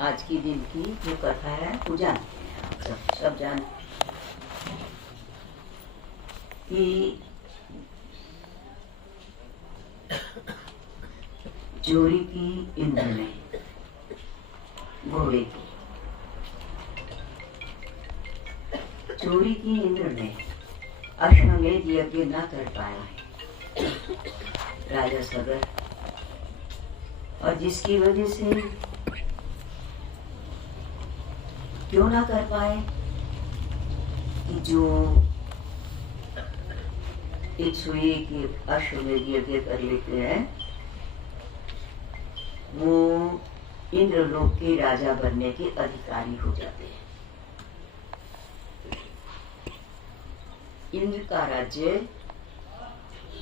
आज की दिन की जो कथा है वो जान सब जान कि चोरी की इंद्र ने घोड़े की चोरी की इंद्र ने अश्वमेध यज्ञ न कर पाया राजा सगर, और जिसकी वजह से क्यों ना कर पाए कि जो एक सुई की अश्वमेध यज्ञ कर लेते हैं वो इंद्रलोक के राजा बनने के अधिकारी हो जाते हैं। इंद्र का राज्य,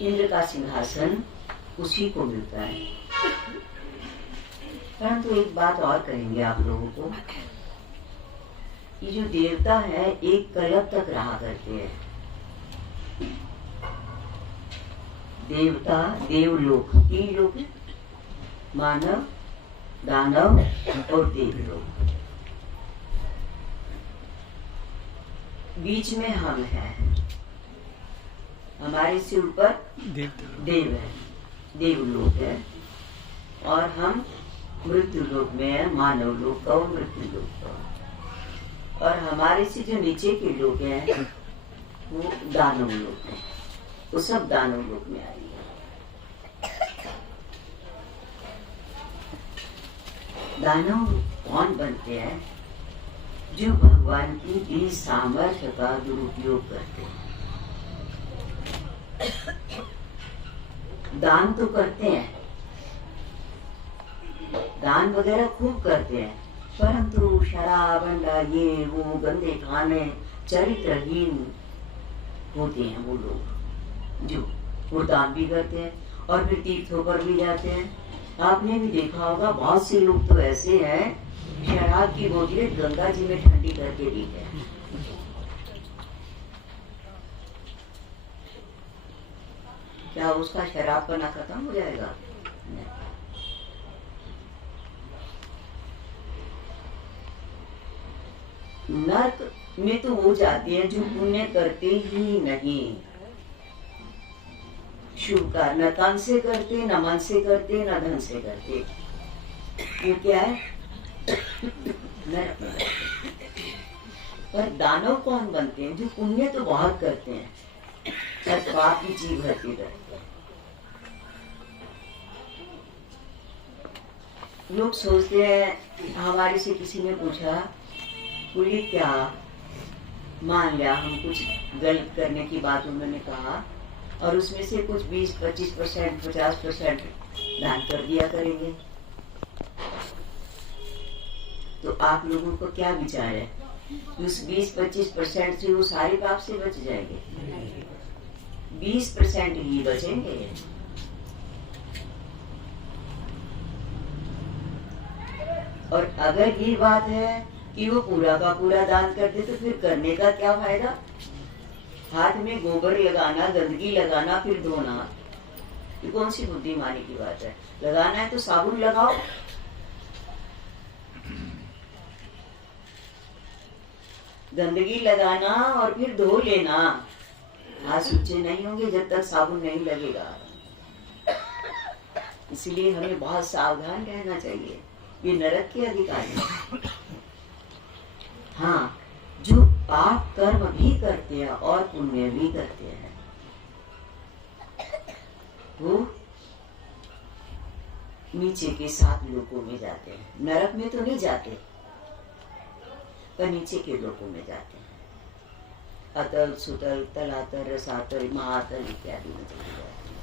इंद्र का सिंहासन उसी को मिलता है। परंतु एक बात और कहेंगे आप लोगों को, ये जो देवता है एक कलप तक रहा करते हैं। देवता देवलोक, तीन लोक, मानव, दानव और देवलोक। बीच में हम हैं, हमारे से ऊपर देव है, देवलोक है, और हम मृत्यु लोक में है, मानव लोक का और मृत्यु लोक का। और हमारे से जो नीचे के लोग हैं वो दानव लोक है, वो सब दानव लोक में आई है। दानव कौन बनते हैं? जो भगवान की दी सामर्थ्य का दुरुपयोग करते हैं। दान तो करते हैं, दान वगैरह खूब करते हैं, परंतु शराब, अंडा, ये वो गंदे खाने, चरित्रहीन होते हैं वो लोग जो वो दान भी करते हैं और फिर तीर्थों पर भी जाते हैं। आपने भी देखा होगा बहुत से लोग तो ऐसे हैं शराब की बोतलें गंगा जी में ठंडी करके पीते हैं। क्या उसका शराबपना खत्म हो जाएगा? नर्क में तो वो जाते हैं जो पुण्य करते ही नहीं, शुभ कार्य न तन से करते, न मन से करते, न धन से करते। ये क्या है? नर्क में। पर दानव कौन बनते हैं? जो पुण्य तो बहुत करते हैं, पर पाप की जी भरती रहते हैं। लोग सोचते हैं, हमारे से किसी ने पूछा, बोले क्या मान लिया हम कुछ गलत करने की बात उन्होंने कहा और उसमें से कुछ 20-25%, 50% दान कर दिया करेंगे, तो आप लोगों को क्या विचार है? उस 20-25% से वो सारे पाप से बच जाएंगे? 20% ही बचेंगे। और अगर ये बात है कि वो पूरा का पूरा दान कर दे तो फिर करने का क्या फायदा? हाथ में गोबर लगाना, गंदगी लगाना, फिर धोना, ये कौन सी बुद्धिमानी की बात है? लगाना है तो साबुन लगाओ। गंदगी लगाना और फिर धो लेना, हाथ सूचे नहीं होंगे जब तक साबुन नहीं लगेगा। इसलिए हमें बहुत सावधान रहना चाहिए, ये नरक के अधिकारी हैं। हाँ, जो पाप कर्म भी करते हैं और पुण्य भी करते हैं वो नीचे के 7 लोकों में जाते हैं। नरक में तो नहीं जाते, पर नीचे के लोकों में जाते हैं। अतल, सुतल, तलातल, रसातल, महातल इत्यादि में चले जाते हैं।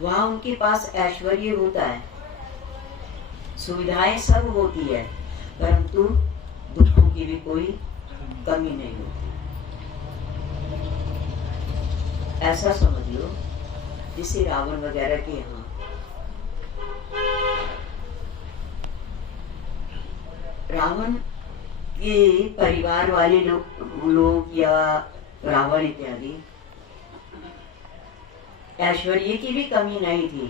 वहां उनके पास ऐश्वर्य होता है, सुविधाएं सब होती है, परंतु दुखों की भी कोई कमी नहीं होती। ऐसा समझ लो जिसे रावण वगैरह के यहाँ रावण के परिवार वाले लोग या रावण इत्यादि ऐश्वर्य की भी कमी नहीं थी,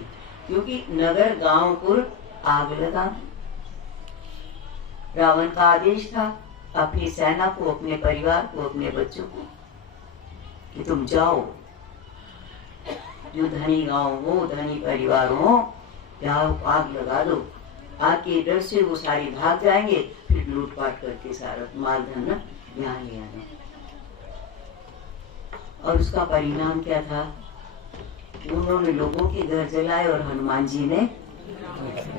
क्योंकि नगर गांव पुर आग लगा, रावण का आदेश था अपनी सेना को, अपने परिवार को, अपने बच्चों को कि तुम जाओ, जो धनी गांव हो, धनी परिवार हो, जाओ आग लगा दो। आग के डर से वो सारे भाग जाएंगे, फिर लूटपाट करके सारा माल धन यहाँ ले आना। और उसका परिणाम क्या था? उन्होंने लोगों के घर जलाए और हनुमान जी ने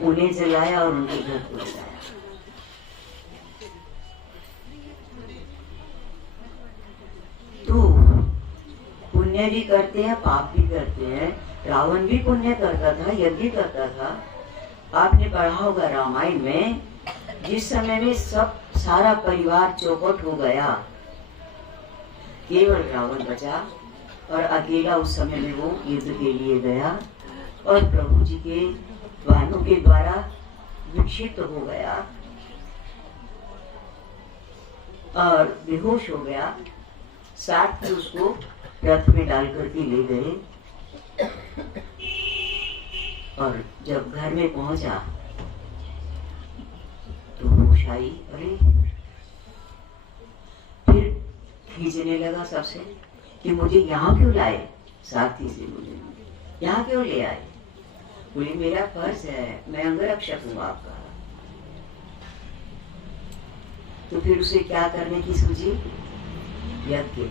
उन्हें जलाया और उनके घर को जलाया। तो पुण्य भी करते हैं, पाप भी करते हैं। रावण भी पुण्य करता था, यज्ञ करता था। आपने पढ़ा होगा रामायण में, जिस समय में सब सारा परिवार चौपट हो गया, केवल रावण बचा और अकेला उस समय में वो युद्ध के लिए गया और प्रभु जी के वाहनों के द्वारा विक्षिप्त हो गया और बेहोश हो गया। साथ ही उसको रथ में डाल करके ले गए और जब घर में पहुंचा तो होश आई। अरे फिर खींचने लगा सबसे कि मुझे यहाँ क्यों लाए, साथी से मुझे यहाँ क्यों ले आए। बोले मेरा फर्ज है, मैं अंगरक्षक हूँ आपका। तो फिर उसे क्या करने की सूझी? यज्ञ।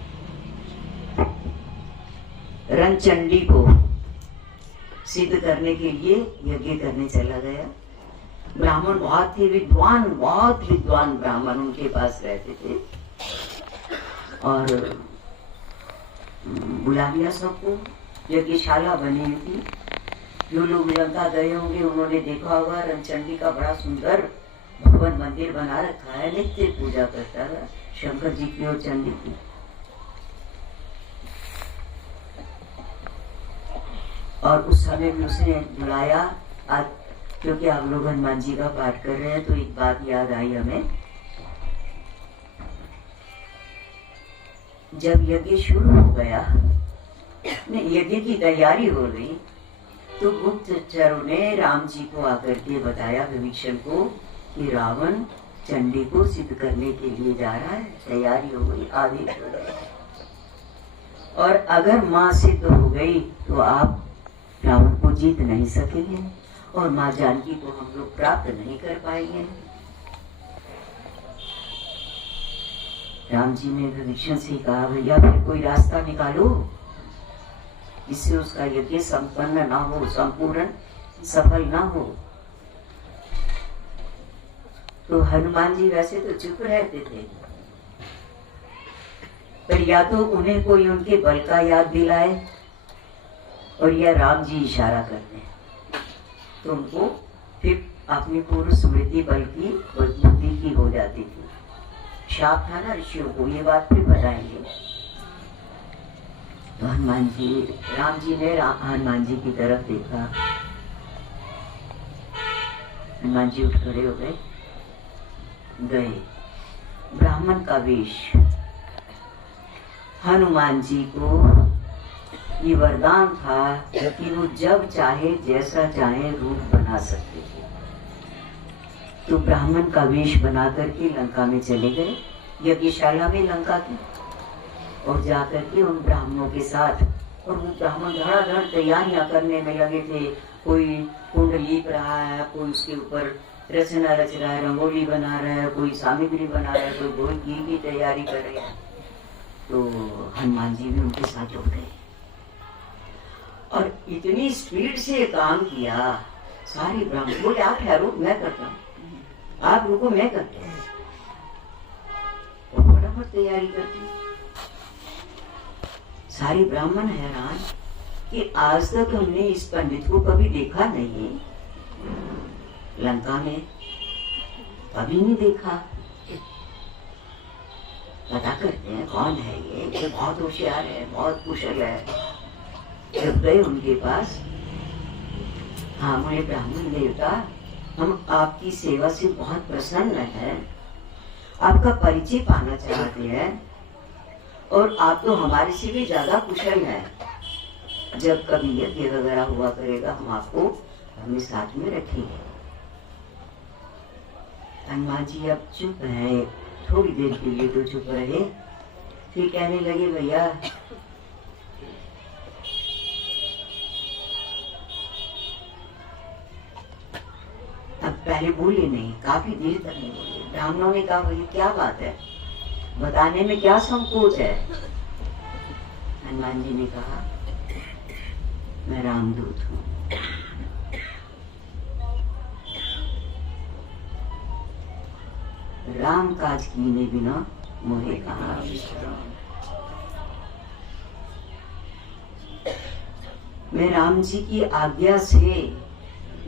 रणचंडी को सिद्ध करने के लिए यज्ञ करने चला गया। ब्राह्मण बहुत ही विद्वान, बहुत विद्वान ब्राह्मण उनके पास रहते थे और बुला लिया सबको। यज्ञशाला बनी थी। जो लोग लंका गए होंगे उन्होंने देखा होगा, रणचंडी का बड़ा सुंदर भवन मंदिर बना रखा है। नित्य पूजा करता है शंकर जी की और चंडी की। और उस समय भी उसने बुलाया। आज क्योंकि आप लोग हनुमान जी का पाठ कर रहे हैं तो एक बात याद आई हमें। जब यज्ञ शुरू हो गया, यज्ञ की तैयारी हो गई, तो गुप्तचरों ने राम जी को आकर के बताया, विभीषण को, कि रावण चंडी को सिद्ध करने के लिए जा रहा है। तैयारी हो गई, आदेश हो गया और अगर माँ सिद्ध हो गई तो आप रावण को जीत नहीं सकेंगे और माँ जानकी को हम लोग प्राप्त नहीं कर पाएंगे। राम जी ने विभीषण से कहा, भैया फिर कोई रास्ता निकालो जिससे उसका यज्ञ संपन्न ना हो, संपूर्ण सफल ना हो। तो हनुमान जी वैसे तो चुप रहते थे, पर या तो उन्हें कोई उनके बल का याद दिलाए और या राम जी इशारा कर दें तो उनको फिर अपनी पूर्व स्मृति बल की बुद्धि की हो जाती थी। शाप था ना ऋषियों को, ये बात फिर बताएंगे। तो हनुमान जी, राम जी ने हनुमान जी की तरफ देखा। हनुमान जी उठ खड़े हो गए। ब्राह्मण का वेश। हनुमान जी को ये वरदान था कि वो जब चाहे जैसा चाहे रूप बना सकते थे। तो ब्राह्मण का वेश बना करके लंका में चले गए, यज्ञशाला में लंका की, और जाकर के उन ब्राह्मणों के साथ, और वो ब्राह्मण धड़ाधड़ तैयारियां करने में लगे थे। कोई कुंड लीप रहा है, कोई उसके ऊपर रचना रच रहा है, रंगोली बना रहा है, कोई सामग्री बना रहा है, कोई घी की तैयारी कर रहे हैं। तो हनुमान जी भी उनके साथ जुड़ गए और इतनी स्पीड से काम किया। सारे ब्राह्मण बोले, आप ठहरो, मैं करता हूँ, आप रुको, मैं करता हूँ। और फटाफट तैयारी करती। सारे ब्राह्मण हैरान कि आज तक हमने इस पंडित को कभी देखा नहीं, लंका में कभी नहीं देखा। पता करते हैं कौन है ये बहुत होशियार है, बहुत कुशल है। जब गए उनके पास, हाँ बोले, ब्राह्मण देवता, हम आपकी सेवा से बहुत प्रसन्न हैं, आपका परिचय पाना चाहते हैं और आप तो हमारे से भी ज्यादा कुशल हैं। जब कभी यज्ञ वगैरह हुआ करेगा हम आपको हमें साथ में रखेंगे। हनुमान जी अब चुप है, थोड़ी देर के लिए तो चुप रहे। फिर कहने लगे भैया अब पहले बोले नहीं, काफी देर तक नहीं बोले। ब्राह्मणों ने कहा भैया क्या बात है, बताने में क्या संकोच है। हनुमान जी ने कहा मैं रामदूत हूँ। राम काज कीने बिना मोहे कहाँ विश्राम। मैं राम जी की आज्ञा से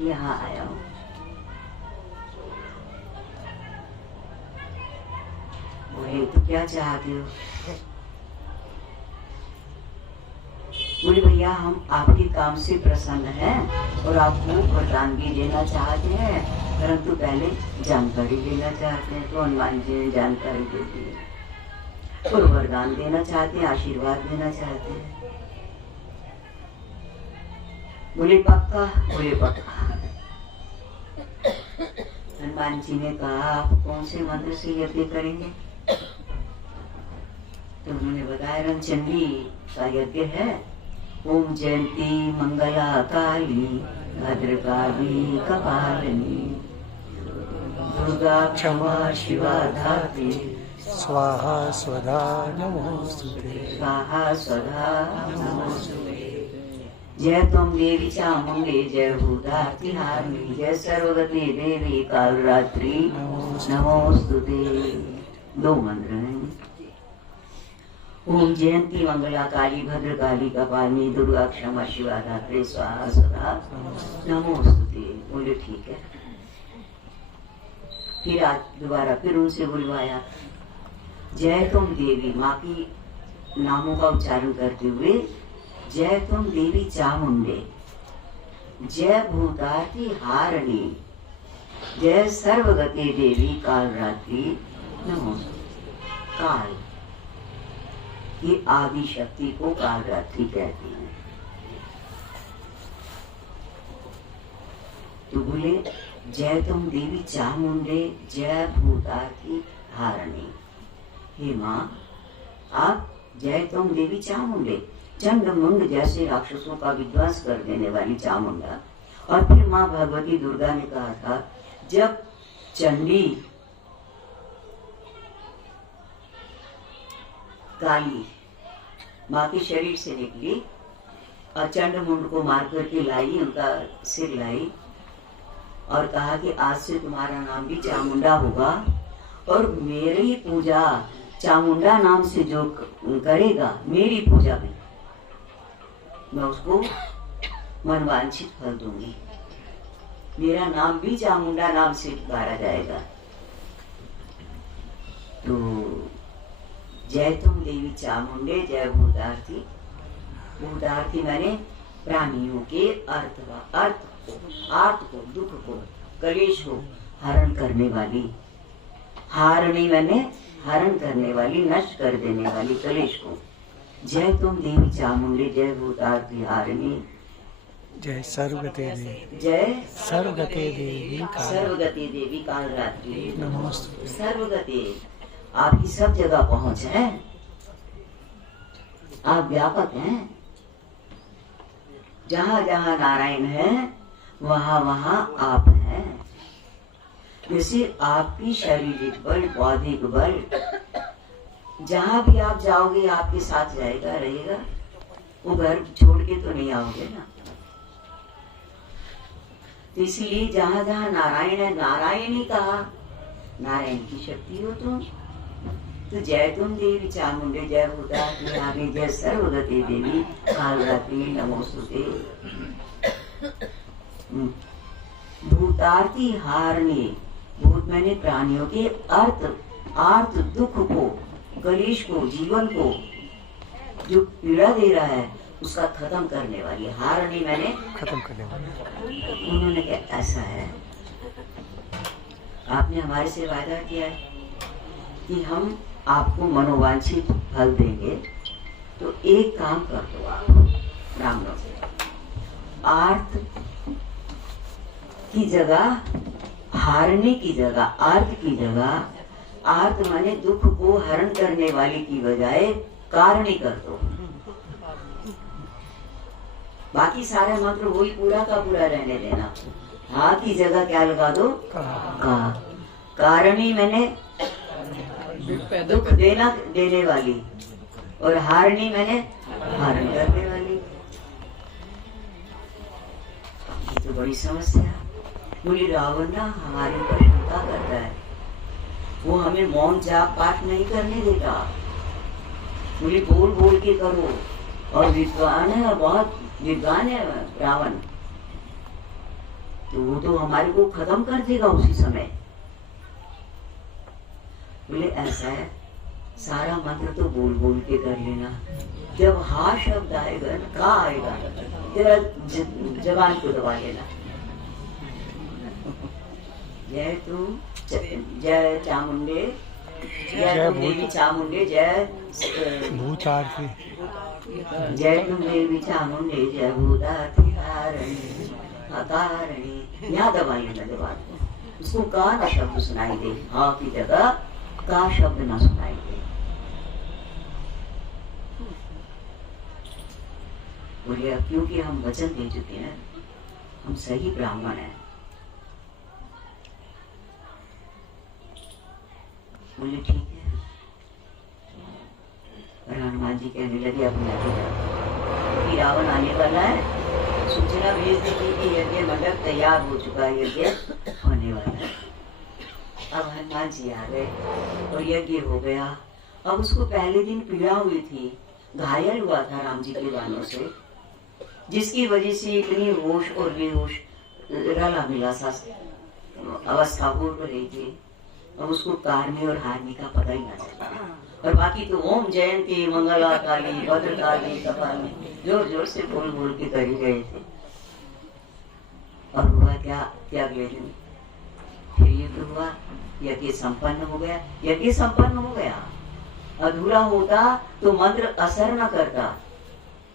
यहाँ आया हूँ। बोले तो क्या चाहते हो? बोले भैया हम आपके काम से प्रसन्न हैं और आपको वरदान भी देना चाहते हैं, परंतु पहले जानकारी लेना चाहते हैं। तो हनुमान जी ने जानकारी दे दी और वरदान देना चाहते हैं, आशीर्वाद देना चाहते हैं। बोले पक्का? बोले पक्का। हनुमान जी ने कहा आप कौन से मंत्र से यज्ञ करेंगे? तो उन्होंने बताया रणचंडी का यज्ञ है। ओम जयंती मंगला काली भद्रकाली कपालिनी दुर्गा क्षमा शिवा धात्री स्वाहा स्वधा नमोस्तुते। स्वाहा स्वधा नमोस्तुते। जय तुम देवी चामुंडे जय भूतार्ति हारिणी जय सर्वगति देवी कालरात्रि नमोस्तुते। दो मंत्र हैं। ओम जयंती मंगला काली भद्रकाली कपालिनी दुर्गा क्षमा शिवा धात्री स्वाहा स्वधा नमोस्तुते। बोले ठीक है। फिर आज दोबारा फिर उनसे बुलवाया। जय तुम देवी, माँ की नामों का उच्चारण करते हुए जय तुम देवी चामुंडे जय भूतार्ति हारिणी जय सर्वगति देवी कालरात्रि नमोस्तुते। काल ये आदि शक्ति को कालरात्रि कहते हैं। तो बोले जय तुम देवी चामुंडे जय भूतार्ति हारिणी। हे माँ आप जय तुम देवी चामुंडे, चंड मुंड जैसे राक्षसों का विध्वंस कर देने वाली चामुंडा। और फिर माँ भगवती दुर्गा ने कहा था जब चंडी काली माँ के शरीर से निकली और चंड मुंड को मार करके लाई, उनका सिर लाई और कहा कि आज से तुम्हारा नाम भी चामुंडा होगा और मेरी पूजा चामुंडा नाम से जो करेगा मेरी पूजा में मैं उसको मनवांछित फल दूंगी। मेरा नाम भी चामुंडा नाम से पुकारा जाएगा। तो जय तुम देवी चामुंडे जय भूतार्थी। भूतार्थी मैंने प्राणियों के अर्थ को दुख को कलेश को हरण करने वाली। हारणी मैंने हरण करने वाली, नष्ट कर देने वाली कलेश को। जय तुम देवी चामुंडे जय भूतार्थी हारिणी जय सर्वगते देवी जय सर्वगते देवी कालरात्रि नमोस्तुते। सर्वगते आपकी सब जगह पहुंच है, आप व्यापक हैं। जहाँ जहाँ नारायण है वहाँ वहाँ आप हैं। जैसे आपकी शारीरिक बल, बौद्धिक बल जहाँ भी आप जाओगे आपके साथ जाएगा, रहेगा। वो घर छोड़ के तो नहीं आओगे ना। तो इसीलिए जहाँ जहाँ नारायण है, नारायण ही कहा, नारायण की शक्ति हो तुम। तो जय तुम देवी चामुंडे जय भूतार्थी हारिणी जय सर्वगति देवी कालरात्रि नमोस्तुते। भूतार्थी हारिणी, भूत मैंने प्राणियों के आर्त दुख को, कलेश को, जीवन को जो पीड़ा दे रहा है उसका खत्म करने वाली। हारिणी मैंने खत्म करने वाली। उन्होंने कहा ऐसा है, आपने हमारे से वादा किया है कि हम आपको मनोवांछित फल देंगे, तो एक काम कर दो आप ब्राह्मणों से, आर्त की जगह हारने की जगह, आर्त की जगह, आर्त माने दुख को हरण करने वाले की बजाय कारणी कर दो। बाकी सारे मंत्र वही पूरा का पूरा रहने देना। हाँ की जगह क्या लगा दो? का। कारणी मैंने दुख देना, देने वाली, और हारनी मैंने हरण करने वाली। ये तो बड़ी समस्या। बोली रावण ना हमारे ऊपर शंका करता है, वो हमें मौन जाप पाठ नहीं करने देता। बोली बोल बोल के करो, और विद्वान है, और बहुत विद्वान है रावण, तो वो तो हमारे को खत्म कर देगा उसी समय। बोले ऐसा है, सारा मंत्र तो बोल बोल के कर लेना, जब हा शब्द आएगा ना, का आएगा, तेरा जबान को दबा लेना। जय तू जय चामुंडे, जय तुम देवी चामुंडे, जय भूतार्थी, जय तुम देवी चामुंडे, जय भूतार्थी हारणी अकारणी। यहाँ दबा लेना जबान को, उसको का ना शब्द सुनाई दे, हाँ की जगह का शब्द ना सुनाई दे। बोलिए क्योंकि हम वचन दे चुके हैं, हम सही ब्राह्मण हैं। बोले ठीक है। और हनुमान जी कहने लगे अब मैं रावण आने वाला है, सूचना भेज दी कि यज्ञ मंडप तैयार हो चुका है, यज्ञ होने वाला है। अब हनुमान जी आ गए और यज्ञ हो गया। अब उसको पहले दिन पीड़ा हुई थी, घायल हुआ था राम जी के बाणों से, जिसकी वजह से इतनी होश और बेहोश रला मिला सा अवस्था हो रही थी। अब उसको कारणी और हारनी का पता ही ना चला, और बाकी तो ओम जयंती मंगला काली भद्रकाली कपाली जोर जोर से बोल बोल के कर ही रहे थे। और हुआ क्या क्या अगले दिन फिर युद्ध हुआ, यज्ञ संपन्न हो गया। यज्ञ संपन्न हो गया, अधूरा होता तो मंत्र असर न करता।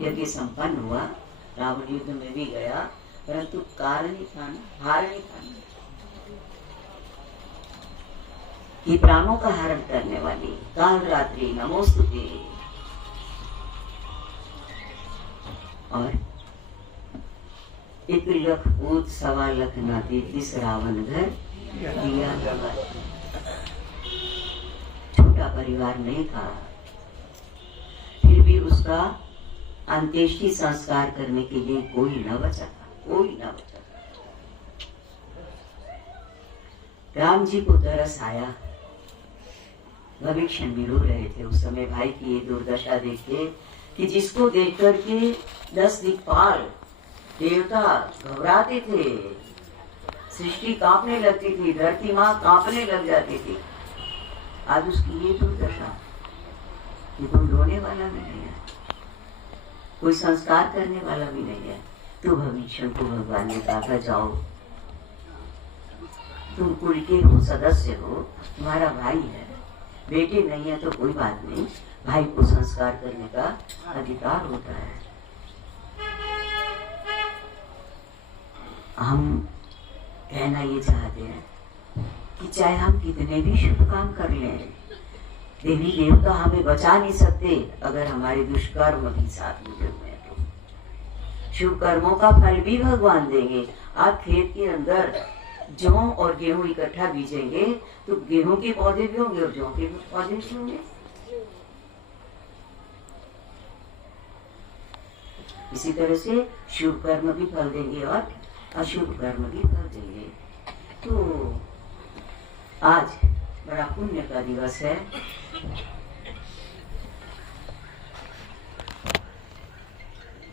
यज्ञ संपन्न हुआ, रावण युद्ध में भी गया, परंतु कारणी था ना, हारणी था ना, कि प्राणों का हरण करने वाली काल रात्रि नमोस्तुते। और 1 लाख पूत 1.25 लाख नाती, 30 रावण घर दिया जगत। छोटा परिवार नहीं था, फिर भी उसका अंत्येष्टि संस्कार करने के लिए कोई न बचा था, कोई न बचा था। राम जी को तरस आया, भविष्य में रो रहे थे उस समय भाई की ये दुर्दशा देख के, कि जिसको देख करके 10 दिक्पाल देवता घबराते थे, सृष्टि कांपने लगती थी, धरती माँ कांपने लग जाती थी। आज उसकी ये दुर्दशा कि कोई रोने वाला भी नहीं है, कोई संस्कार करने वाला भी नहीं है। तो भविष्य को भगवान ने कहा था जाओ, तुम कुल के हो, सदस्य हो, तुम्हारा भाई है, बेटे नहीं है तो कोई बात नहीं, भाई को संस्कार करने का अधिकार होता है। हम कहना ये चाहते हैं कि चाहे हम कितने भी शुभ काम कर लें, देवी देवता हमें बचा नहीं सकते अगर हमारे दुष्कर्म भी साथ में जुड़ गए तो। शुभ कर्मों का फल भी भगवान देंगे। आप खेत के अंदर जौ और गेहूं इकट्ठा बीजेंगे तो गेहूं के पौधे भी होंगे और जौ के पौधे भी होंगे। इसी तरह से शुभ कर्म भी फल देंगे और अशुभ कर्म भी फल देंगे। तो आज बड़ा पुण्य का दिवस है।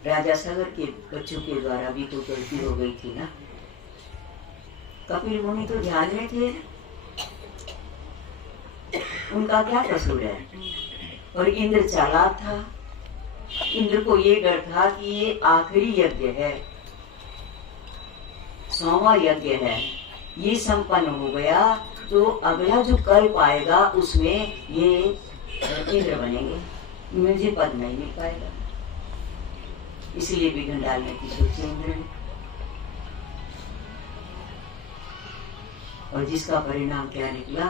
राजा सगर के बच्चों के द्वारा भी तो गलती हो गई थी ना। कपिल मुनि तो ध्यान में थे, उनका क्या कसूर है। और इंद्र चालाक था, इंद्र को ये डर था कि ये आखिरी यज्ञ है, 100वां यज्ञ है, ये संपन्न हो गया तो अगला जो कल्प आएगा उसमें ये इंद्र बनेंगे, मुझे पद नहीं मिल पाएगा। इसलिए विघ्न डालने की सोची इंद्र ने। और जिसका परिणाम क्या निकला,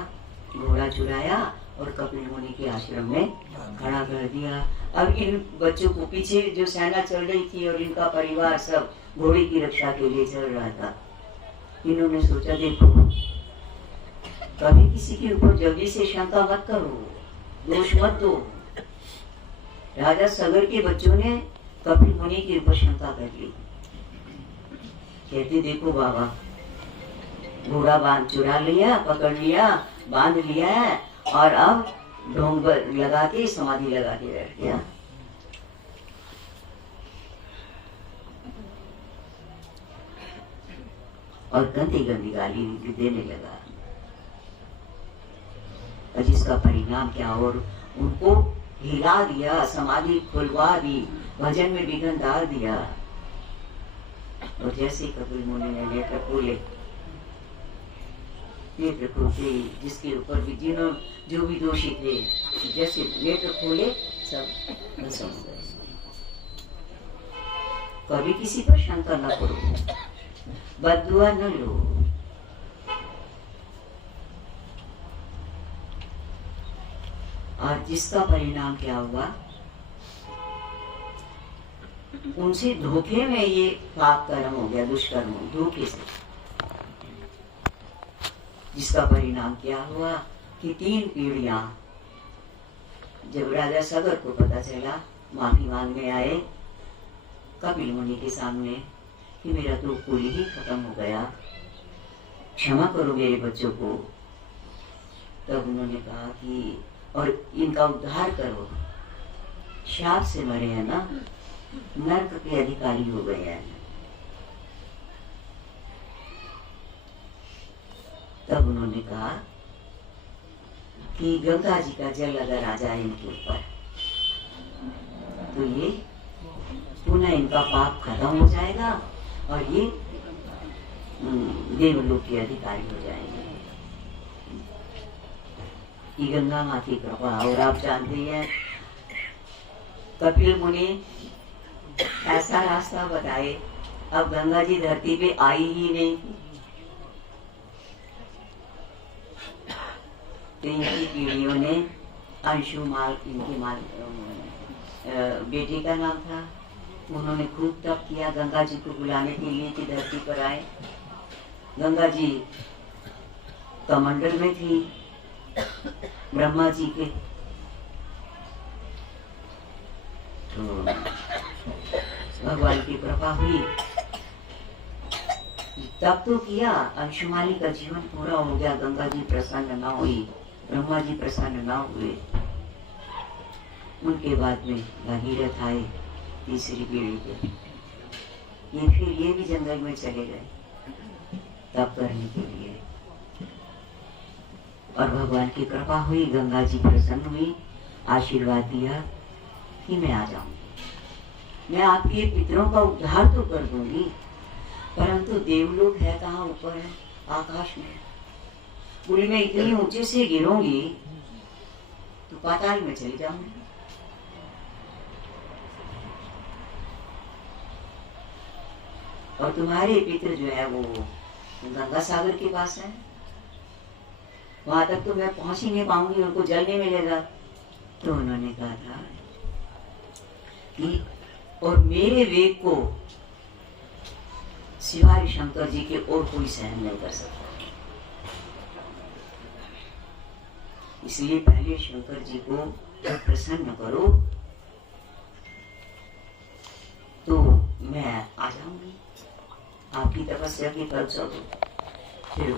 घोड़ा चुराया और कपिल मुनि के आश्रम में खड़ा कर दिया। अब इन बच्चों को पीछे जो सेना चल रही थी और इनका परिवार सब घोड़े की रक्षा के लिए चल रहा था। इन्होंने सोचा देखो कभी किसी के ऊपर जल्दी से शंका मत करो, दोष मत दो। राजा सगर के बच्चों ने कपिल मुनि के ऊपर शंका कर ली। कहते देखो बाबा, घोड़ा बांध चुरा लिया, पकड़ लिया, बांध लिया है और अब ढोंग लगा के समाधि लगा के बैठ गया। और गंदी गंदी गाली देने लगा, और जिसका परिणाम क्या, और उनको हिला दिया, समाधि खुलवा दी, भजन में विघ्न डाल दिया। और जैसे कपिल मुनि ने नेत्र खोले, जिसके ऊपर भी जो भी दोषी थे, जैसे नेत्र खोले सब भस्म हो गए। कभी किसी पर शंका न करो, बद्दुआ न लो। और जिसका परिणाम क्या हुआ, उनसे धोखे में ये पाप कर्म हो गया, दुष्कर्म धोखे से। जिसका परिणाम क्या हुआ कि 3 पीढ़ियां, जब राजा सगर को पता चला, माफी मांगने आए कपिल मुनि के सामने कि मेरा तो कुल ही खत्म हो गया, क्षमा करो मेरे बच्चों को। तब उन्होंने कहा कि और इनका उद्धार करो, शाप से मरे हैं ना, नर्क के अधिकारी हो गए हैं। तब उन्होंने कहा कि गंगा जी का जल अगर आ जाए इनके ऊपर तो ये पुनः इनका पाप खत्म हो जाएगा और ये देवलोक के अधिकारी हो जाएंगे। ये गंगा माँ की कृपा। और आप जानते हैं कपिल मुनि ऐसा रास्ता बताए, अब गंगा जी धरती पे आई ही नहीं, तो इनकी पीढ़ियों ने अंशुमाल, इनकी माल बेटे का नाम था, उन्होंने खूब तप किया गंगा जी को बुलाने के लिए कि धरती पर आए। गंगा जी कमंडल में थी ब्रह्मा जी के, तो भगवान की कृपा हुई, तब तो किया, अंशुमाली का जीवन पूरा हो गया। गंगा जी प्रसन्न ना हुई, ब्रह्मा जी प्रसन्न ना हुए। उनके बाद में भगीरथ आए, तीसरी पीढ़ी के, ये फिर ये भी जंगल में चले गए तप करने के लिए। और भगवान की कृपा हुई, गंगा जी प्रसन्न हुई, आशीर्वाद दिया कि मैं आ जाऊंगी, मैं आपके पितरों का उद्धार तो कर दूंगी, परंतु देवलोक है कहाँ, ऊपर है आकाश में, पुल में इतनी ऊंचे से गिरूंगी तो पाताल में चली जाऊंगी। और तुम्हारे पितर जो है वो गंगा सागर के पास है, वहां तक तो मैं पहुंच ही नहीं पाऊंगी, उनको जल नहीं मिलेगा। तो उन्होंने कहा था कि और मेरे वेग को सिवाय शंकर जी के और कोई सहन नहीं कर सकता, इसलिए पहले शंकर जी को प्रसन्न करो तो मैं आ जाऊंगी आपकी तपस्या के फलस्वरूप। फिर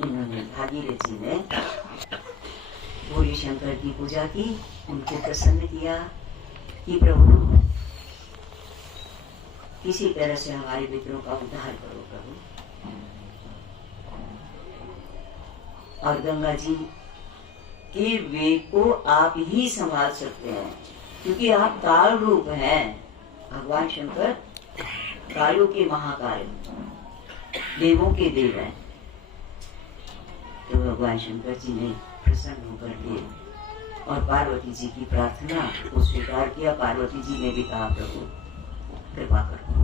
उन्होंने भागीरथ जी ने भोले शंकर की पूजा की, उनको प्रसन्न किया कि प्रभु किसी तरह से हमारे पितरों का उद्धार करो प्रभु। और गंगा जी के वेग को आप ही संभाल सकते हैं, क्योंकि आप काल रूप हैं। भगवान शंकर कालों के महाकाल, देवों के देव हैं। तो भगवान शंकर जी ने प्रसन्न होकर के और पार्वती जी की प्रार्थना को स्वीकार किया। पार्वती जी ने भी कहा प्रभु कृपा करो,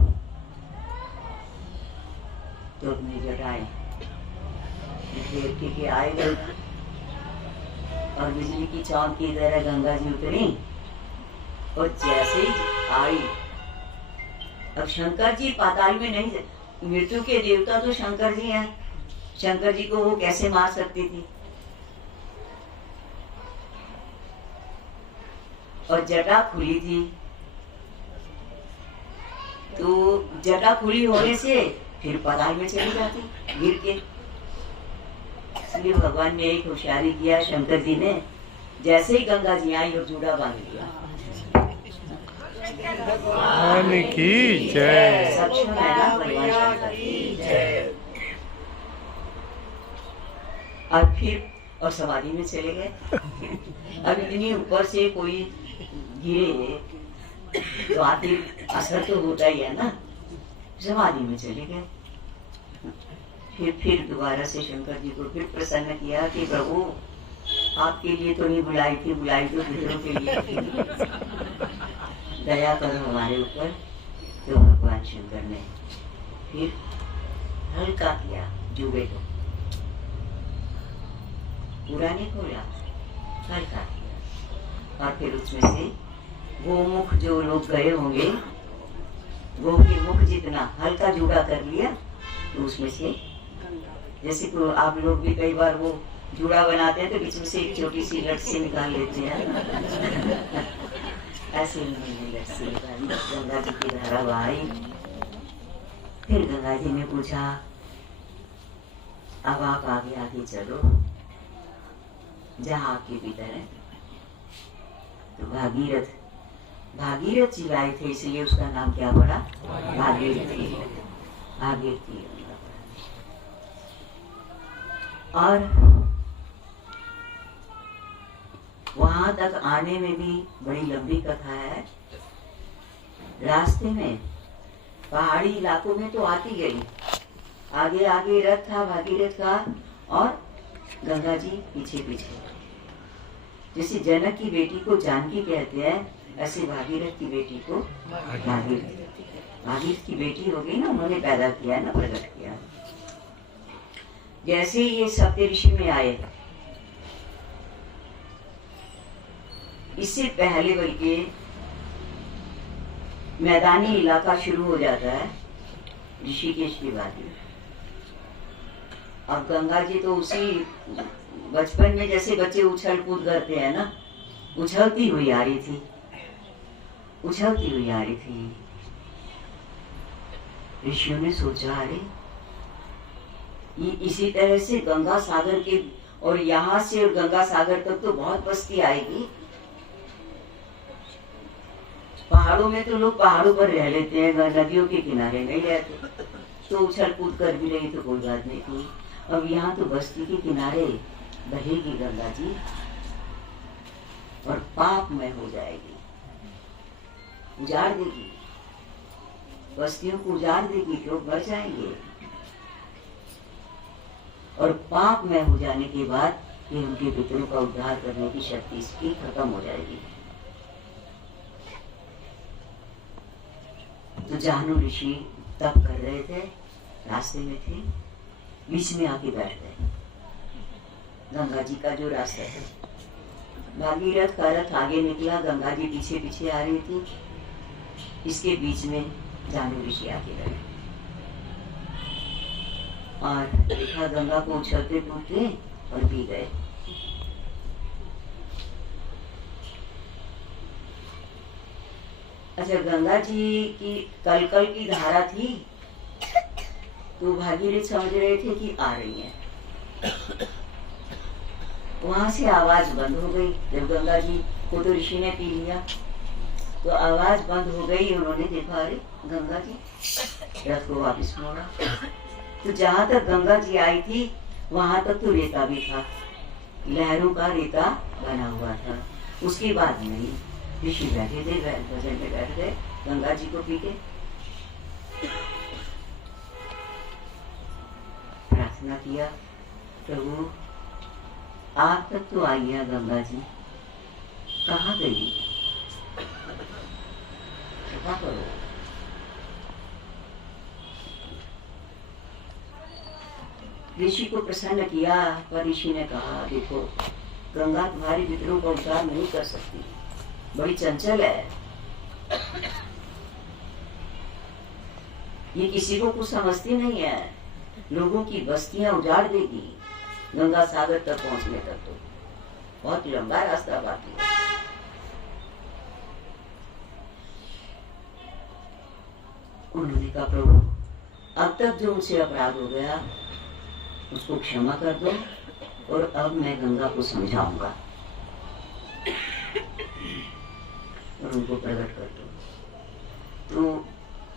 तो अपनी जटाएं फेर के आए गए और बिजली की चौंक की तरह गंगा जी उतरी और जैसे ही आई, अब शंकर जी पाताल में नहीं, मृत्यु के देवता तो शंकर जी हैं, शंकर जी को वो कैसे मार सकती थी। और जटा खुली थी, तो जटा खुली होने से फिर पाताल में चली जाती गिर के। इसलिए भगवान ने एक होशियारी किया शंकर जी ने, जैसे ही गंगा जी आई और जूड़ा बांध लिया। की जय। सक्षम है ना भगवान शंकर की जय। और फिर और समाधि में चले गए। अब इतनी ऊपर से कोई गिरे तो आखिर असर तो होता ही है ना, समाधि में चले गए। फिर दोबारा से शंकर जी को फिर प्रसन्न किया कि प्रभु आपके लिए तो नहीं बुलाई थी, बुलाई तो दूसरों के लिए थी, दया करो हमारे ऊपर। तो भगवान शंकर ने फिर हल्का किया जुबे को, पूरा नहीं खोला, हल्का किया। और फिर उसमें से गोमुख जो लोग गए होंगे, गो के मुख जितना हल्का जुड़ा कर लिया, तो उसमें से जैसे को आप लोग भी कई बार वो जुड़ा बनाते हैं तो बीच में से एक छोटी सी लट्सी निकाल लेते हैं। ऐसे ही लट्सी निकाली, गंगा जी की धारा बहाई। फिर गंगा जी ने पूछा अब आप आगे आगे चलो जहाँ आपके पितर है। तो भागीरथ जी लाए थे, इसलिए उसका नाम क्या पड़ा, भागीरथी। भागीरथी। और वहां तक आने में भी बड़ी लंबी कथा है। रास्ते में पहाड़ी इलाकों में तो आती गई, आगे आगे रथ था भागीरथ का और गंगा जी पीछे पीछे। जैसे जनक की बेटी को जानकी कहते हैं, ऐसे भागीरथ की बेटी को भागीरथ की बेटी हो गई ना, उन्होंने पैदा किया ना, प्रकट किया। जैसे ये सप्त ऋषि में आए, इससे पहले बल्कि मैदानी इलाका शुरू हो जाता है ऋषिकेश की बात में। अब गंगा जी तो उसी बचपन में जैसे बच्चे उछल कूद करते हैं ना, उछलती हुई आ रही थी, उछलती हुई आ रही थी। ऋषियों ने सोचा अरे ये इसी तरह से गंगा सागर के और यहाँ से गंगा सागर तक तो बहुत बस्ती आएगी। पहाड़ों में तो लोग पहाड़ों पर रह लेते हैं, नदियों के किनारे नहीं रहते, तो उछल कूद कर भी रही तो कोई बात नहीं थी। अब यहाँ तो बस्ती के किनारे बहेगी गंगा जी और पापमय हो जाएगी, उजाड़ देगी, बस्तियों को उजाड़ देगी, लोग मर जाएंगे। और पापमय हो जाने के बाद ये उनके पितरों का उद्धार करने की शक्ति इसकी खत्म हो जाएगी। तो जाहनु ऋषि तप कर रहे थे, रास्ते में थे, बीच में आके बैठ गए। गंगा जी का जो रास्ता है, भागीरथ का रथ आगे निकला, गंगा जी पीछे पीछे आ रही थी, इसके बीच में जाहनु ऋषि आके बैठे और देखा गंगा को उछलते कूदते और पी गए। अच्छा, गंगा जी की कलकल की धारा थी, तो भागीरथ समझ रहे थे कि आ रही है। वहां से आवाज बंद हो गई। जब गंगा जी को तो ऋषि ने पी लिया, तो आवाज बंद हो गई। उन्होंने देखा अरे गंगा जी, रथ को वापस मोड़ा। तो जहां तक गंगा जी आई थी वहां तक तो रेता भी था, लहरों का रेता बना हुआ था। उसके बाद नहीं, ऋषि बैठे थे, भजन में बैठ गए, गंगा जी को पी के प्रार्थना किया, प्रभु आप तक तो आई है गंगा जी, कहाँ गई, कृपा करो। ऋषि को प्रसन्न किया, पर ऋषि ने कहा देखो गंगा तुम्हारे पितरों का उद्धार नहीं कर सकती, बड़ी चंचल है, ये किसी को कुछ समझती नहीं है, लोगों की बस्तियां उजाड़ देगी गंगा सागर तक पहुंचने तक, तो बहुत लंबा रास्ता बाकी है। उन्होंने कहा प्रभु अब तक जो उनसे अपराध हो गया उसको क्षमा कर दो, और अब मैं गंगा को समझाऊंगा और उनको प्रकट कर दो। तो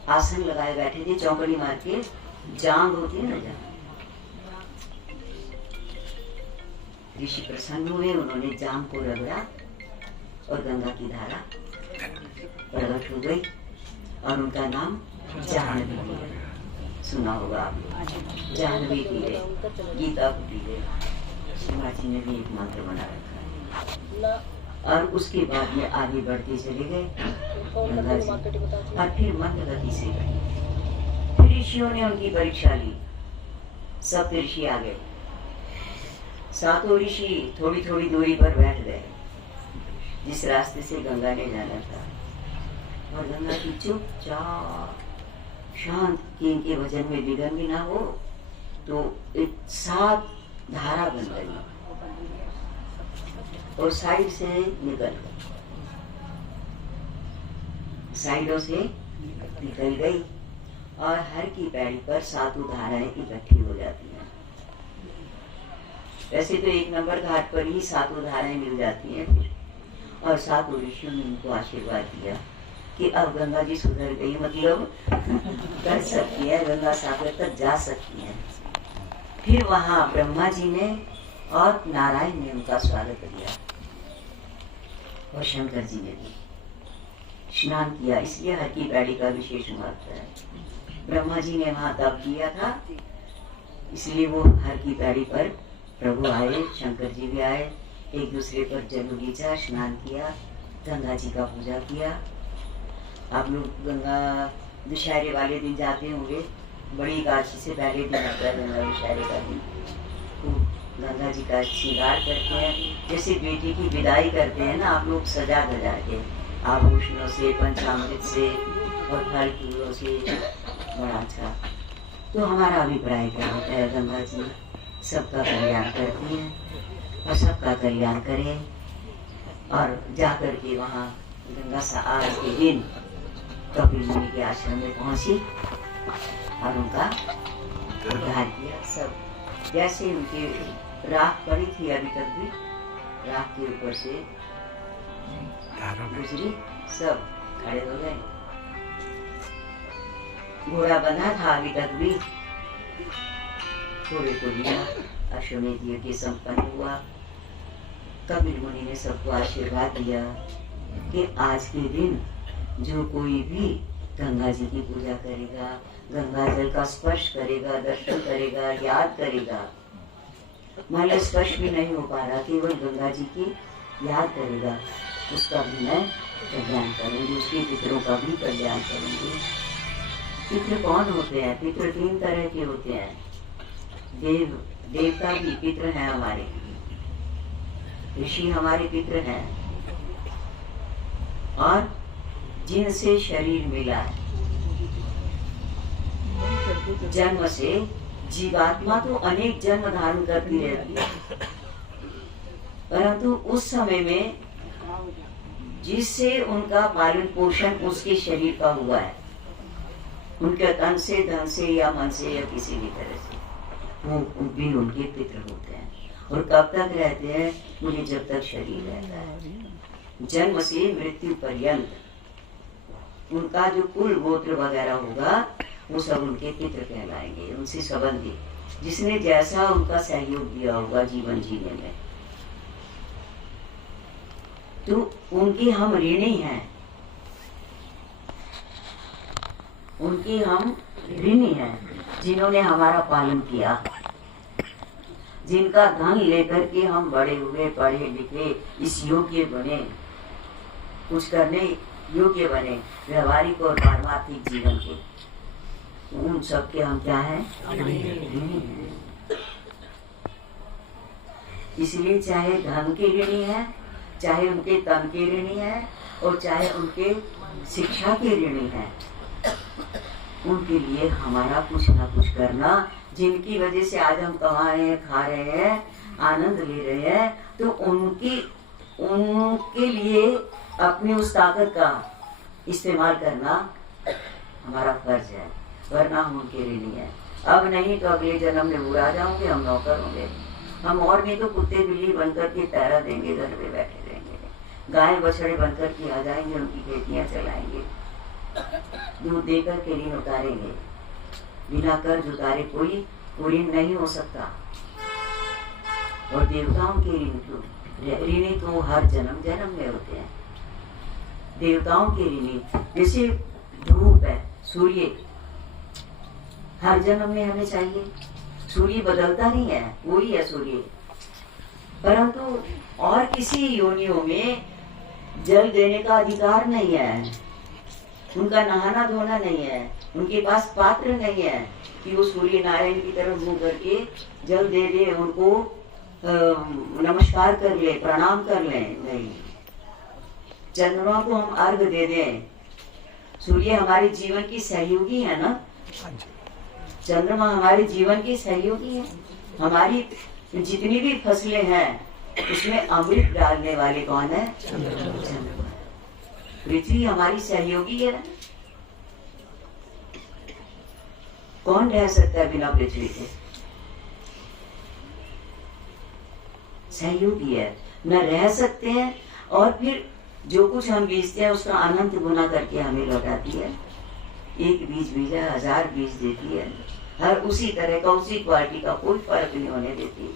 आसन लगाए बैठे थे, चौकड़ी मार के, जांग होती है ना जहाँ, ऋषि प्रसन्न हुए, उन्होंने जांग को रगड़ा और गंगा की धारा प्रकट हो गई और उनका नाम जाह्नवी तीरे, सुना होगा आप, जाह्नवी तीरे, गीता कुटीरे, शिवाजी ने भी एक मंत्र बना रखा है। और उसके बाद ये आगे बढ़ते चले गए गंगा जी, और फिर मंद गति से गए। फिर ऋषियों ने उनकी परीक्षा ली, सब ऋषि आ गए, सातों ऋषि थोड़ी थोड़ी दूरी पर बैठ गए जिस रास्ते से गंगा ने जाना था, और गंगा की चुपचाप शांत, कि इनके वजन में विघन भी ना हो, तो एक सात धारा बन गई और साइड से निकल गई, साइडों से निकल गई, और हर की पैड़ी पर सातों धाराएं इकट्ठी हो जाती हैं। वैसे तो एक नंबर घाट पर ही सातों धाराएं मिल जाती हैं फिर, और सातों ऋषियों ने उनको आशीर्वाद दिया कि अब गंगा जी सुधर गई, मतलब कर सकती है, गंगा सागर तक जा सकती है। फिर वहां ब्रह्मा जी ने और नारायण ने उनका स्वागत किया, और शंकर जी ने भी स्नान किया, इसलिए हर की पैड़ी का विशेष महत्व है। ब्रह्मा जी ने वहां तप किया था, इसलिए वो हर की पैड़ी पर प्रभु आए, शंकर जी भी आए, एक दूसरे पर जल उगीचा, स्नान किया, गंगा जी का पूजा किया। आप लोग गंगा दशहरे वाले दिन जाते होंगे, बड़ी एकादशी से पहले दिन आता है गंगा दशहरे का दिन, तो गंगा जी का श्रृंगार करते हैं, जैसे बेटी की विदाई करते हैं ना आप लोग, सजा धजा के आभूषणों से, पंचामृत से और फल फूलों से, बड़ा अच्छा। तो हमारा अभिप्राय क्या होता है, गंगा जी सबका कल्याण करती हैं और सबका कल्याण करें, और जाकर के वहाँ गंगा सा आज के दिन कपिल मुनि के आश्रम में पहुंची और उनका उद्धार किया। सब जैसे उनकी राख पड़ी थी अभी तक भी, राख के ऊपर से गुजरी, सब खड़े हो गए। घोड़ा बंधा था अभी तक भी, घोड़े को लिया, अश्वमेध यज्ञ संपन्न हुआ। कपिल मुनि ने सबको आशीर्वाद दिया कि आज के दिन जो कोई भी गंगा जी की पूजा करेगा, गंगा जल का स्पर्श करेगा, दर्शन करेगा, याद करेगा, मान लो स्पर्श भी नहीं हो पा रहा, केवल गंगा जी की याद करेगा, उसका भी मैं कल्याण करूंगी, उसके पितरों का भी कल्याण करूंगी। पितृ कौन होते हैं? पितृ 3 तरह के होते हैं। देवता भी पितृ हैं हमारे, ऋषि हमारे पितृ हैं, और जिनसे शरीर मिला है जन्म से, जीवात्मा तो अनेक जन्म धारण करती रहती है, परंतु उस समय में जिससे उनका पालन पोषण उसके शरीर का हुआ है, उनके तन से, धन से या मन से या किसी भी तरह से, वो भी उनके पितृ होते हैं। और कब तक रहते हैं? मुझे जब तक शरीर रहता है, जन्म से मृत्यु पर्यंत उनका जो कुल गोत्र वगैरह होगा वो सब उनके पितृ कहलाएंगे, उनसे संबंधी, जिसने जैसा उनका सहयोग दिया होगा जीवन जीने में, तो उनके हम ऋणी हैं, उनके हम ऋणी हैं, जिन्होंने हमारा पालन किया, जिनका धन लेकर के हम बड़े हुए, पढ़े लिखे, इस योग्य बने, कुछ करने योग्य बने, व्यवहारिक और पारमार्थिक जीवन के, उन सब के हम क्या है? ऋणी हैं। इसलिए चाहे धन के ऋणी है, चाहे उनके तन के ऋणी है, और चाहे उनके शिक्षा के ऋणी है, उनके लिए हमारा कुछ ना कुछ करना, जिनकी वजह से आज हम कमा रहे हैं, खा रहे हैं, आनंद ले रहे हैं, तो उनके लिए अपनी उस ताकत का इस्तेमाल करना हमारा फर्ज है, वरना हम उनके ऋणी हैं। अब नहीं तो अगले जन्म में बुरा जाओगे, हम नौकर होंगे, हम और नहीं तो कुत्ते बिल्ली बनकर के पैरा देंगे, घर पे बैठे रहेंगे, गाय बछड़े बनकर के आ जाएंगे, उनकी खेतियां चलाएंगे, दूध देकर के ऋण उतारेंगे। बिना कर्ज उतारे कोई ऋण नहीं हो सकता। और देवताओं के ऋणी तो हर जन्म जन्म में होते हैं। देवताओं के ऋणी जैसे धूप है, सूर्य हर जन्म में हमें चाहिए। सूर्य बदलता नहीं है, वही है सूर्य, परंतु और किसी योनियों में जल देने का अधिकार नहीं है, उनका नहाना धोना नहीं है, उनके पास पात्र नहीं है कि वो सूर्य नारायण की तरफ मुंह करके जल दे दे, उनको नमस्कार कर ले, प्रणाम कर ले। नहीं, चंद्रमा को हम अर्घ दे दें। सूर्य हमारे जीवन की सहयोगी है ना, चंद्रमा हमारे जीवन की सहयोगी है। हमारी जितनी भी फसलें हैं उसमें अमृत डालने वाले कौन है? चंद्रमा। पृथ्वी हमारी सहयोगी है। कौन रह सकता है बिना पृथ्वी के? सहयोगी है, न रह सकते हैं, और फिर जो कुछ हम बीजते हैं उसका अनंत गुना करके हमें लौटाती है। एक बीज बीजा 1000 बीज देती है, हर उसी तरह का, उसी क्वालिटी का, कोई फर्क नहीं होने देती।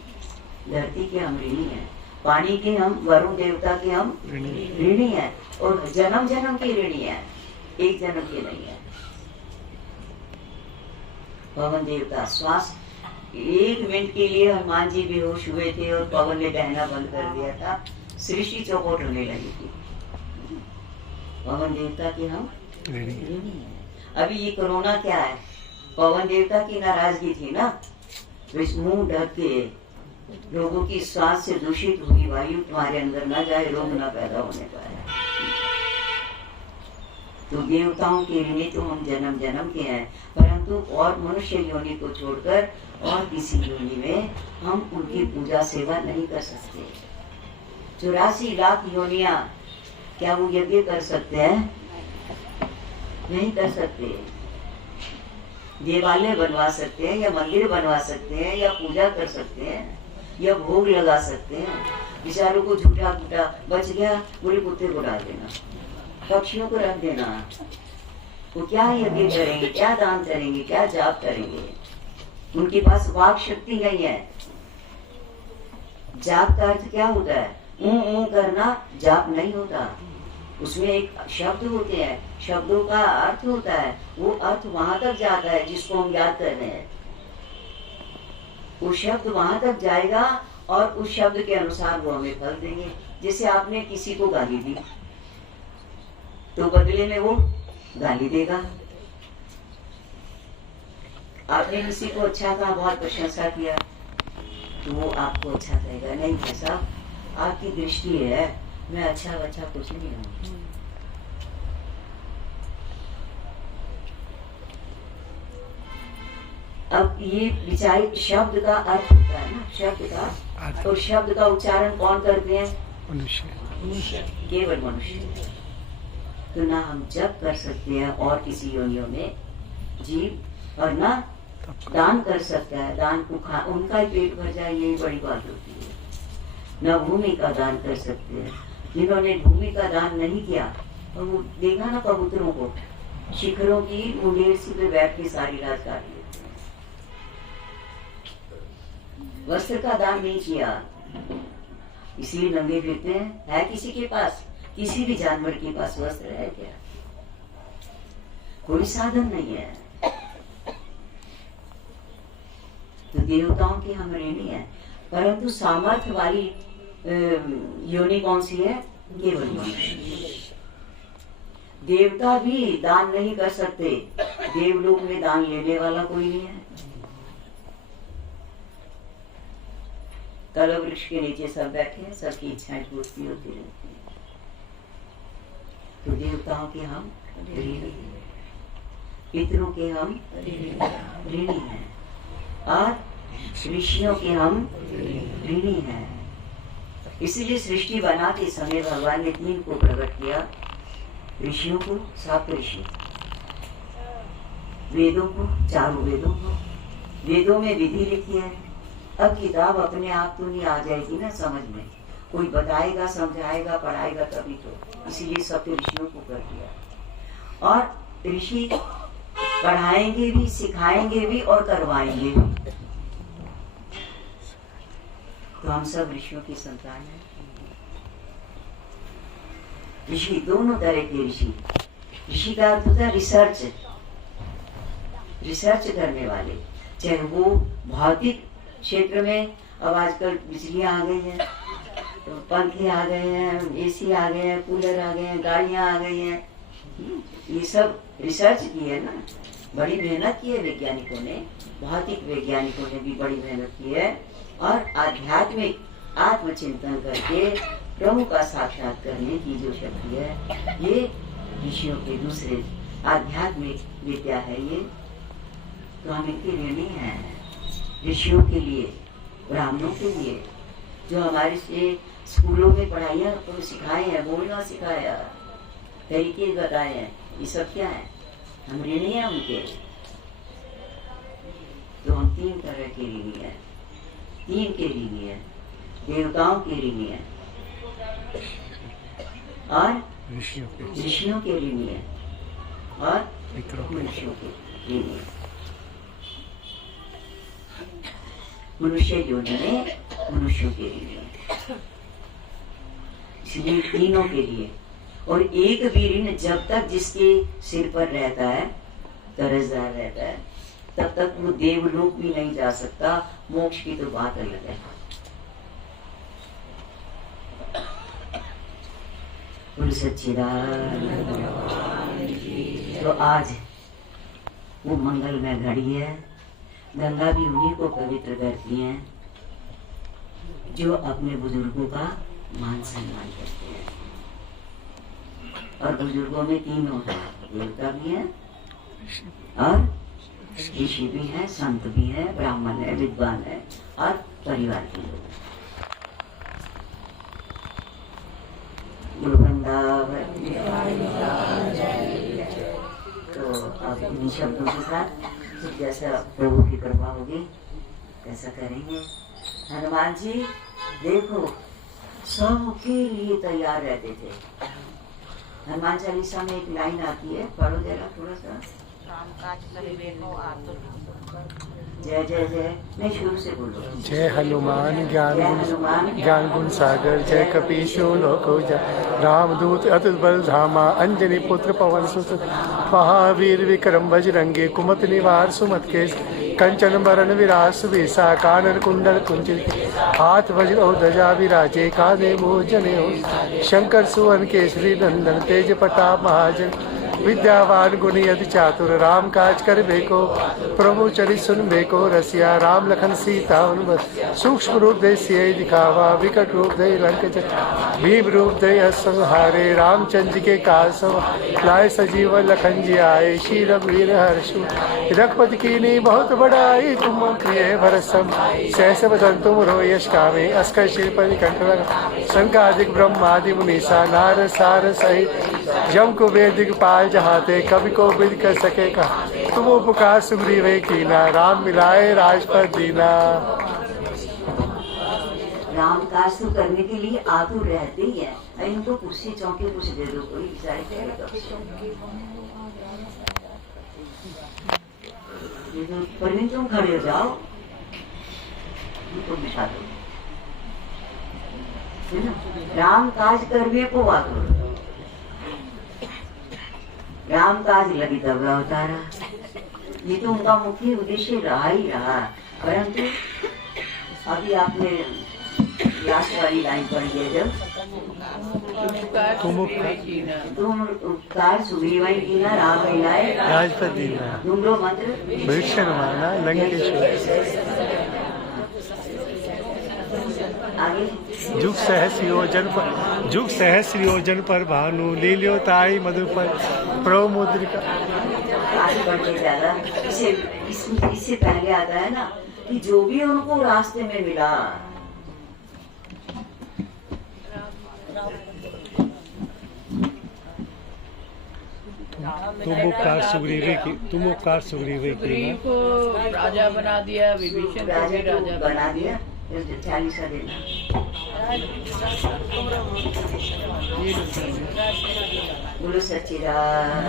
धरती के हम ऋणी हैं, पानी के हम, वरुण देवता के हम ऋणी हैं, और जन्म जन्म के ऋणी हैं, एक जन्म के नहीं है। पवन देवता श्वास, 1 मिनट के लिए हनुमान जी बेहोश हुए थे और पवन ने बहना बंद कर दिया था, सृष्टि चौपट होने लगी थी। पवन देवता के हम ऋणी हैं। अभी ये कोरोना क्या है? पवन देवता की नाराजगी थी ना, मुंह ढक के लोगों की सांस से दूषित हुई वायु तुम्हारे अंदर न जाए, रोग न पैदा होने पाए। तो देवताओं के ऋणी तो हम जन्म जन्म के हैं, परंतु और मनुष्य योनि को छोड़कर और किसी योनि में हम उनकी पूजा सेवा नहीं कर सकते। 84 लाख योनियां, क्या वो यज्ञ कर सकते हैं? नहीं कर सकते। देवालय बनवा सकते हैं, या मंदिर बनवा सकते हैं, या पूजा कर सकते हैं, या भोग लगा सकते हैं। बेचारों को झूठा फूटा बच गया, पूरे कुत्ते को डाल देना, पक्षियों को रख देना। वो क्या यज्ञ करेंगे, क्या दान करेंगे, क्या जाप करेंगे? उनके पास वाक शक्ति नहीं है। जाप का अर्थ क्या होता है? ऊ करना जाप नहीं होता। उसमें एक शब्द होते हैं, शब्दों का अर्थ होता है, वो अर्थ वहां तक जाता है जिसको हम याद कर रहे हैं। वो शब्द वहां तक जाएगा और उस शब्द के अनुसार वो हमें फल देंगे। जैसे आपने किसी को गाली दी तो बदले में वो गाली देगा। आपने किसी को अच्छा कहा, बहुत प्रशंसा किया, तो वो आपको अच्छा कहेगा। नहीं भाई साहब, आपकी दृष्टि है, मैं अच्छा बच्चा कुछ नहीं हूँ। अब ये विचार शब्द का अर्थ होता है ना, शब्द का, तो शब्द का उच्चारण कौन करते हैं? मनुष्य, केवल मनुष्य। तो ना हम जप कर सकते हैं और किसी योनियों में जीव, और ना दान कर सकता है। दान को खा, उनका ही पेट भर जाए, यही बड़ी बात होती है। न भूमि का दान कर सकते हैं। जिन्होंने भूमि का दान नहीं किया, तो वो देखा ना कबूतरों को, शिखरों की मुंडेर सी पे बैठ के सारी रात काट लेते हैं। वस्त्र का दान नहीं किया, इसलिए नंगे फिरते हैं। है किसी के पास, किसी भी जानवर के पास वस्त्र है क्या? कोई साधन नहीं है। तो देवताओं की हम ऋणी है, परंतु सामर्थ्य वाली योनि कौन सी है? केवल मनुष्य। देवता भी दान नहीं कर सकते, देवलोक में दान लेने वाला कोई नहीं है। कलव वृक्ष के नीचे सब बैठे हैं, सबकी इच्छाएं पूर्ति होती रहती हैं। तो देवताओं के हम ऋणी हैं, पितरों के हम ऋणी हैं, और ऋषियों के हम ऋणी हैं। इसलिए सृष्टि बनाते समय भगवान ने 3 को प्रकट किया। ऋषियों को 7 ऋषि, वेदों को 4 वेदों को। वेदों में विधि लिखी है। अब किताब अपने आप तो नहीं आ जाएगी ना समझ में, कोई बताएगा, समझाएगा, पढ़ाएगा तभी तो। इसीलिए 7 ऋषियों को कर दिया। और ऋषि पढ़ाएंगे भी, सिखाएंगे भी और करवाएंगे भी। तो हम सब ऋषियों की संतान हैं। ऋषि दोनों तरह के ऋषि। ऋषि का अर्थ होता है रिसर्च करने वाले, चाहे वो भौतिक क्षेत्र में। अब आजकल बिजलियां आ गई हैं, तो पंखे आ गए हैं, एसी आ गए हैं, कूलर आ गए हैं, गाड़ियां आ गई हैं। ये सब रिसर्च की है ना, बड़ी मेहनत की है वैज्ञानिकों ने, भौतिक वैज्ञानिकों ने भी बड़ी मेहनत की है। और आध्यात्मिक आत्मचिंतन करके प्रभु का साक्षात करने की जो शक्ति है, ये ऋषियों के दूसरे आध्यात्मिक विद्या है। ये तो हम इनके ऋणी हैं, ऋषियों के लिए, ब्राह्मणों के लिए, जो हमारे से स्कूलों में पढ़ाइयाँ तो सिखाए हैं, बोलना सिखाया, तरीके बताए हैं। ये सब क्या है? हम ऋणी हैं उनके। तो हम 3 तरह के ऋणी हैं, 3 के ऋणी हैं, देवताओं के ऋणी हैं और ऋषियों के ऋणी हैं और मनुष्यों के ऋणी हैं। मनुष्य योनि में मनुष्यों के लिए, इसलिए तीनों के लिए। और एक भी ऋण जब तक जिसके सिर पर रहता है, कर्जदार रहता है, तब तक वो देवलोक भी नहीं जा सकता। मोक्ष की तो बात अलग है। तो आज वो मंगल में घड़ी है। गंगा भी उन्हीं को पवित्र करती हैं जो अपने बुजुर्गों का मान सम्मान करते हैं। और बुजुर्गों में 3 हैं, देवता भी है और ऋषि भी है, संत भी है, ब्राह्मण है, विद्वान है और परिवार के लोग। तो अब इन शब्दों के साथ जैसा प्रभु की कृपा होगी कैसा करेंगे। हनुमान जी देखो सबके लिए तैयार रहते थे। हनुमान चालीसा में एक लाइन आती है, पढ़ो जरा थोड़ा सा। जय जय जय, नहीं शुरू से बोलो। जय हनुमान ज्ञान गुण सागर, जय कपीशो लोको जय, रामदूत अतुल बल धामा, अंजनी पुत्र पवन सुत, महावीर विक्रम बजरंगी, कुमति निवार सुमत के, कंचन बरन विराज सुबेसा, कानन कुंडल कुंचित, हाथ वज्र और ध्वजा विराजे, कांधे मोह जनेऊ, शंकर सुवन केसरी नंदन, तेज प्रताप महाजन, विद्यावान गुणी अति चातुर, राम काज कर बेको, प्रभु चरित सुन बेको रसिया, राम लखन सीता सूक्ष्म रूप दे सिय दिखावा, विकट रूप दे लंक भीम रूप दे असंहारे, रामचंद्र के काज सम लाए सजीव लखन जी आए, श्री रघुवीर हर्षु रघुपति की नी बहुत बड़ाई, तुम प्रिय भरसम सहस बदन तुम रो यश कामे, अस्कर शिल्पि कंठ संकादिक ब्रह्मादि मुनीसा, नार सार सहित जम को वेद दिग्पाल जहाते, कवि को बिद कर सके कहा, तुम उपकार सुग्रीव कीना, राम मिलाए राजपद दीना। राम काज तो करने के लिए आतुर रहते ही है। इनको कुर्सी चौकी कुछ दे दो, कोई परवीन तुम खड़े हो जाओ, उनको बिठा दो। राम काज करने को आतुर, राम काज लगी तब अवतारा। ये तो उनका मुख्य उद्देश्य रहा ही रहा। परंतु अभी आपने लास्ट वाली लाइन पढ़ी है, जब तुम उपकार सुग्रीवाई कीना, राम मिलाए राजपद दीना, तुम लो मंत्र भीषण माना लंकेश्वर। आगे जुग सहस्र योजन पर भानु लील्यो ताई मधुपर प्रमुद्रिका। आगे बढ़ते ज्यादा इससे पहले आता है ना कि जो भी उनको रास्ते में मिला, तुम उपकार सुग्रीव की को राजा बना दिया, विभीषण को भी राजा बना दिया। 40 देना बोलो सच्ची राम।